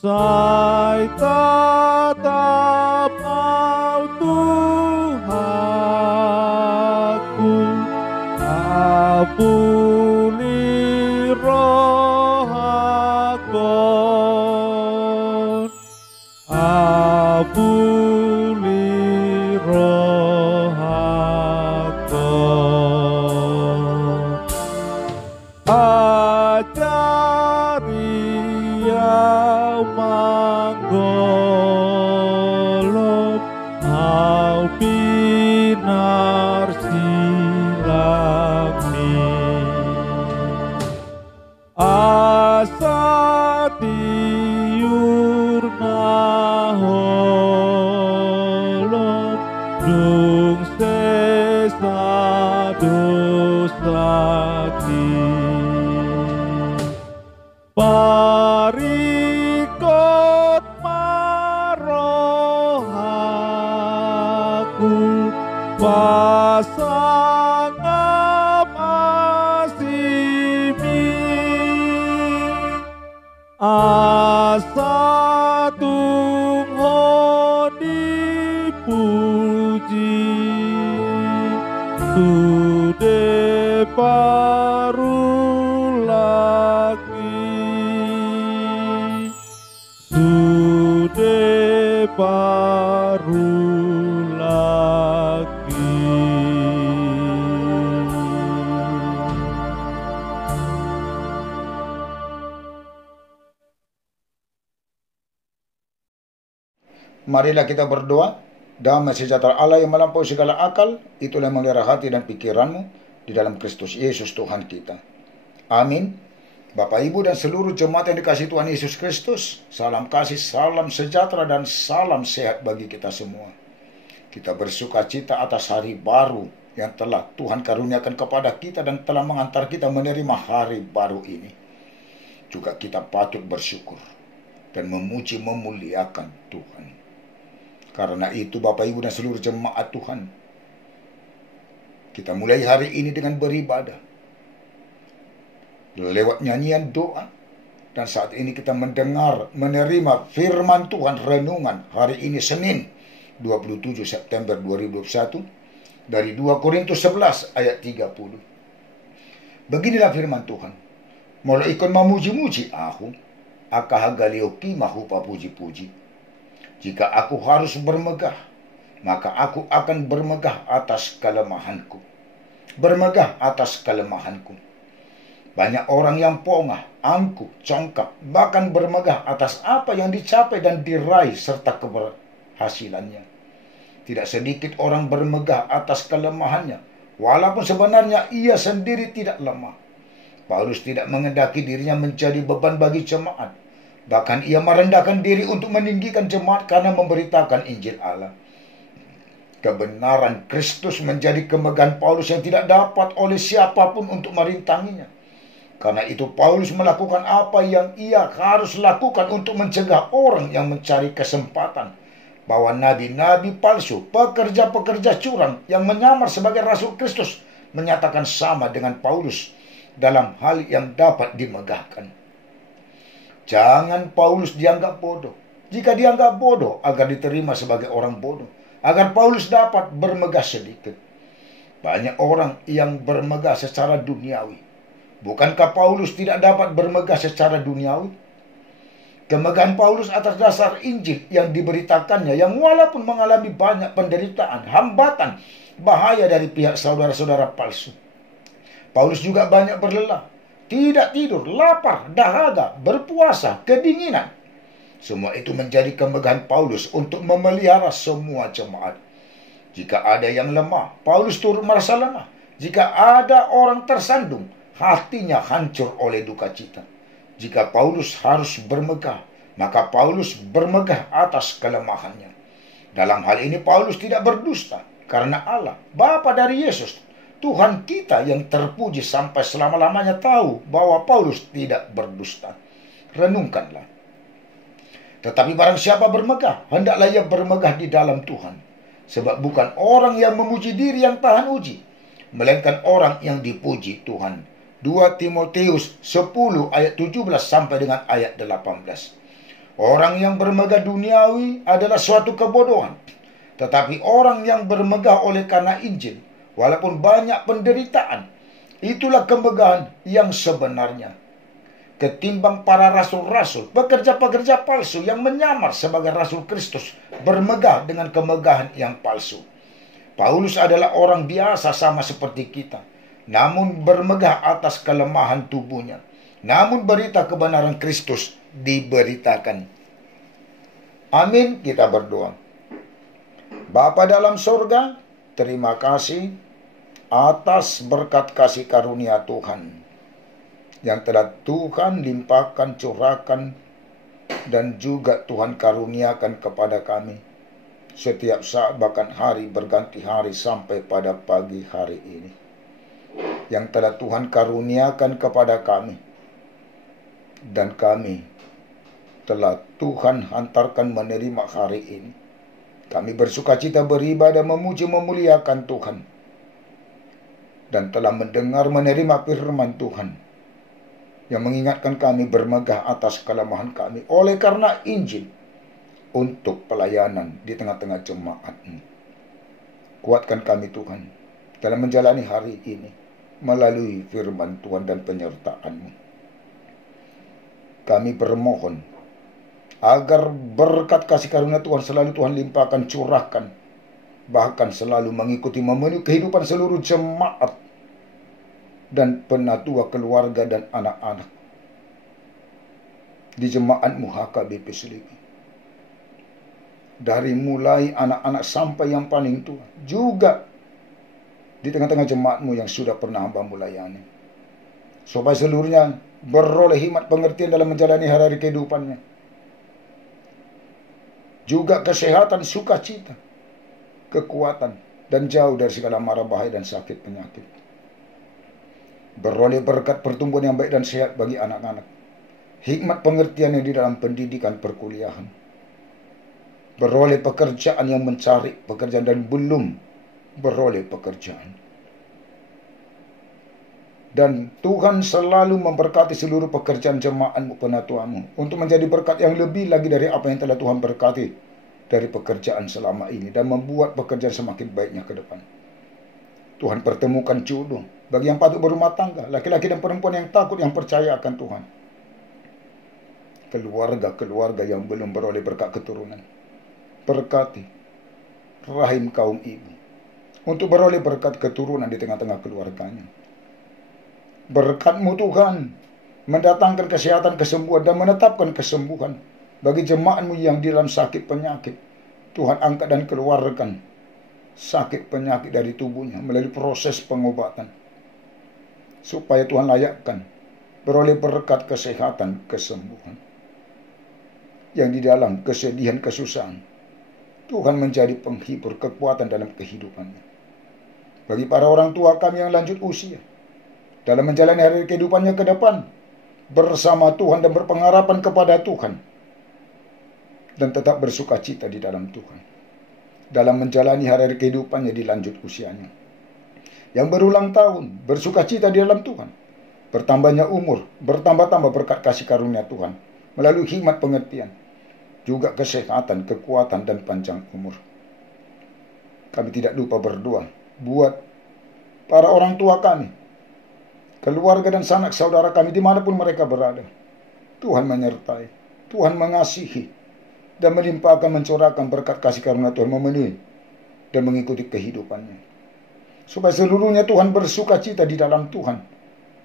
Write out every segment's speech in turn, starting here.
Saya tetap mau Tuhanku, ampuni roh aku, ampuni roh aku. Ajari yang manggolon au pinar silami asa tiurna holon dung sesa dosaki parikot marohaku pasangap asimi asa tungho dipuji sude paru lagi sude paru lagi. Marilah kita berdoa. Damai sejahtera Allah yang melampaui segala akal, itulah yang memelihara hati dan pikiranmu di dalam Kristus Yesus Tuhan kita. Amin. Bapak, Ibu, dan seluruh jemaat yang dikasihi Tuhan Yesus Kristus, salam kasih, salam sejahtera, dan salam sehat bagi kita semua. Kita bersuka cita atas hari baru yang telah Tuhan karuniakan kepada kita dan telah mengantar kita menerima hari baru ini. Juga kita patut bersyukur dan memuji memuliakan Tuhan. Karena itu Bapak, Ibu, dan seluruh jemaat Tuhan, kita mulai hari ini dengan beribadah lewat nyanyian doa. Dan saat ini kita menerima firman Tuhan renungan hari ini Senin 27 September 2021 dari 2 Korintus 11 ayat 30. Beginilah firman Tuhan. Mula ikon memuji-muji aku, akahagalioki mahu papuji-puji. Jika aku harus bermegah, maka aku akan bermegah atas kelemahanku. Bermegah atas kelemahanku. Banyak orang yang pongah, angkuh, congkak, bahkan bermegah atas apa yang dicapai dan diraih serta keberhasilannya. Tidak sedikit orang bermegah atas kelemahannya, walaupun sebenarnya ia sendiri tidak lemah. Paulus tidak mengendaki dirinya menjadi beban bagi jemaat. Bahkan ia merendahkan diri untuk meninggikan jemaat karena memberitakan Injil Allah. Kebenaran Kristus menjadi kemegahan Paulus yang tidak dapat oleh siapapun untuk merintanginya. Karena itu Paulus melakukan apa yang ia harus lakukan untuk mencegah orang yang mencari kesempatan bahwa nabi-nabi palsu, pekerja-pekerja curang yang menyamar sebagai Rasul Kristus menyatakan sama dengan Paulus dalam hal yang dapat dimegahkan. Jangan Paulus dianggap bodoh. Jika dianggap bodoh, agar diterima sebagai orang bodoh, agar Paulus dapat bermegah sedikit. Banyak orang yang bermegah secara duniawi. Bukankah Paulus tidak dapat bermegah secara duniawi? Kemegahan Paulus atas dasar Injil yang diberitakannya, yang walaupun mengalami banyak penderitaan, hambatan, bahaya dari pihak saudara-saudara palsu. Paulus juga banyak berlelah, tidak tidur, lapar, dahaga, berpuasa, kedinginan. Semua itu menjadi kemegahan Paulus untuk memelihara semua jemaat. Jika ada yang lemah, Paulus turut merasa lemah. Jika ada orang tersandung, hatinya hancur oleh duka cita. Jika Paulus harus bermegah, maka Paulus bermegah atas kelemahannya. Dalam hal ini Paulus tidak berdusta, karena Allah, Bapa dari Yesus, Tuhan kita yang terpuji sampai selama-lamanya tahu bahwa Paulus tidak berdusta. Renungkanlah. Tetapi barang siapa bermegah, hendaklah ia bermegah di dalam Tuhan. Sebab bukan orang yang memuji diri yang tahan uji, melainkan orang yang dipuji Tuhan. 2 Timotius 10 ayat 17 sampai dengan ayat 18. Orang yang bermegah duniawi adalah suatu kebodohan. Tetapi orang yang bermegah oleh karena Injil, walaupun banyak penderitaan, itulah kemegahan yang sebenarnya. Ketimbang para rasul-rasul, pekerja-pekerja palsu yang menyamar sebagai rasul Kristus, bermegah dengan kemegahan yang palsu. Paulus adalah orang biasa sama seperti kita, namun bermegah atas kelemahan tubuhnya. Namun berita kebenaran Kristus diberitakan. Amin, kita berdoa. Bapa dalam sorga, terima kasih atas berkat kasih karunia Tuhan yang telah Tuhan limpahkan, curahkan, dan juga Tuhan karuniakan kepada kami setiap saat, bahkan hari berganti hari sampai pada pagi hari ini. Yang telah Tuhan karuniakan kepada kami, dan kami telah Tuhan hantarkan menerima hari ini. Kami bersukacita, beribadah, memuji, memuliakan Tuhan, dan telah mendengar, menerima firman Tuhan yang mengingatkan kami bermegah atas kelemahan kami oleh karena Injil untuk pelayanan di tengah-tengah jemaat-Mu. Kuatkan kami Tuhan dalam menjalani hari ini melalui firman Tuhan dan penyertaan-Mu. Kami bermohon agar berkat kasih karunia Tuhan selalu Tuhan limpahkan, curahkan, bahkan selalu mengikuti, memenuhi kehidupan seluruh jemaat dan penatua, keluarga, dan anak-anak di jemaat-Mu HKBP Selipi. Dari mulai anak-anak sampai yang paling tua, juga di tengah-tengah jemaat-Mu yang sudah pernah hamba-Mu layani, supaya seluruhnya beroleh hikmat pengertian dalam menjalani hari-hari kehidupannya, juga kesehatan, sukacita, kekuatan, dan jauh dari segala mara bahaya dan sakit penyakit. Beroleh berkat pertumbuhan yang baik dan sehat bagi anak-anak, hikmat pengertian yang di dalam pendidikan perkuliahan, beroleh pekerjaan yang mencari pekerjaan dan belum beroleh pekerjaan. Dan Tuhan selalu memberkati seluruh pekerjaan jemaat-Mu, penatua-Mu, untuk menjadi berkat yang lebih lagi dari apa yang telah Tuhan berkati dari pekerjaan selama ini, dan membuat pekerjaan semakin baiknya ke depan. Tuhan pertemukan jodoh bagi yang patut berumah tangga, laki-laki dan perempuan yang takut, yang percaya akan Tuhan. Keluarga-keluarga yang belum beroleh berkat keturunan, berkati rahim kaum ibu untuk beroleh berkat keturunan di tengah-tengah keluarganya. Berkat-Mu Tuhan mendatangkan kesehatan, kesembuhan, dan menetapkan kesembuhan bagi jemaat-Mu yang di dalam sakit penyakit. Tuhan angkat dan keluarkan sakit penyakit dari tubuhnya melalui proses pengobatan, supaya Tuhan layakkan beroleh berkat kesehatan, kesembuhan. Yang di dalam kesedihan, kesusahan, Tuhan menjadi penghibur, kekuatan dalam kehidupannya. Bagi para orang tua kami yang lanjut usia, dalam menjalani hari kehidupannya ke depan, bersama Tuhan dan berpengharapan kepada Tuhan, dan tetap bersukacita di dalam Tuhan, dalam menjalani hari-hari kehidupannya di lanjut usianya. Yang berulang tahun, bersukacita di dalam Tuhan, bertambahnya umur, bertambah-tambah berkat kasih karunia Tuhan, melalui hikmat pengertian, juga kesehatan, kekuatan, dan panjang umur. Kami tidak lupa berdoa buat para orang tua kami, keluarga dan sanak saudara kami dimanapun mereka berada. Tuhan menyertai, Tuhan mengasihi, dan melimpahkan, mencurahkan berkat kasih karunia Tuhan memenuhi dan mengikuti kehidupannya, supaya seluruhnya Tuhan bersukacita di dalam Tuhan,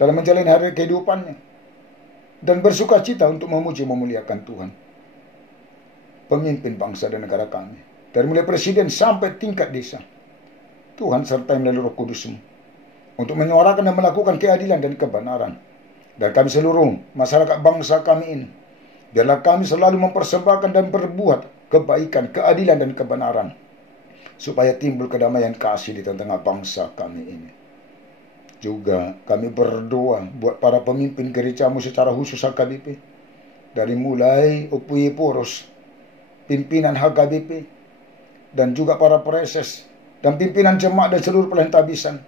dalam menjalani hari kehidupannya, dan bersukacita untuk memuji, memuliakan Tuhan. Pemimpin bangsa dan negara kami, dari mulai presiden sampai tingkat desa, Tuhan sertai melalui Roh Kudus-Mu untuk menyuarakan dan melakukan keadilan dan kebenaran. Dan kami seluruh masyarakat bangsa kami ini, biarlah kami selalu mempersembahkan dan berbuat kebaikan, keadilan, dan kebenaran, supaya timbul kedamaian kasih di tengah bangsa kami ini. Juga kami berdoa buat para pemimpin gereja-Mu secara khusus HKBP, dari mulai Upui Poros, pimpinan HKBP, dan juga para preses dan pimpinan jemaat dan seluruh pelayan tabisan.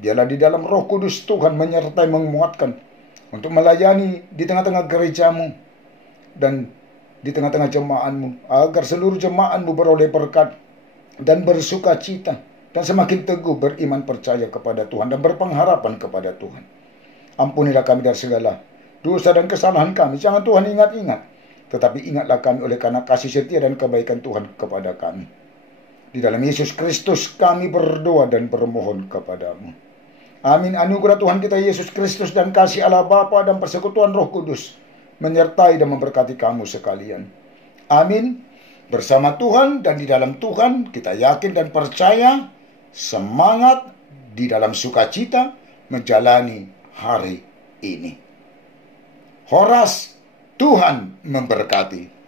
Biarlah di dalam Roh Kudus Tuhan menyertai, menguatkan untuk melayani di tengah-tengah gereja-Mu, dan di tengah-tengah jemaatmu, agar seluruh jemaatmu beroleh berkat dan bersuka cita, dan semakin teguh beriman percaya kepada Tuhan dan berpengharapan kepada Tuhan. Ampunilah kami dari segala dosa dan kesalahan kami. Jangan Tuhan ingat-ingat, tetapi ingatlah kami oleh karena kasih setia dan kebaikan Tuhan kepada kami. Di dalam Yesus Kristus kami berdoa dan bermohon kepadamu. Amin. Anugerah Tuhan kita Yesus Kristus dan kasih Allah Bapa dan persekutuan Roh Kudus menyertai dan memberkati kamu sekalian. Amin. Bersama Tuhan dan di dalam Tuhan kita yakin dan percaya, semangat di dalam sukacita menjalani hari ini. Horas, Tuhan memberkati.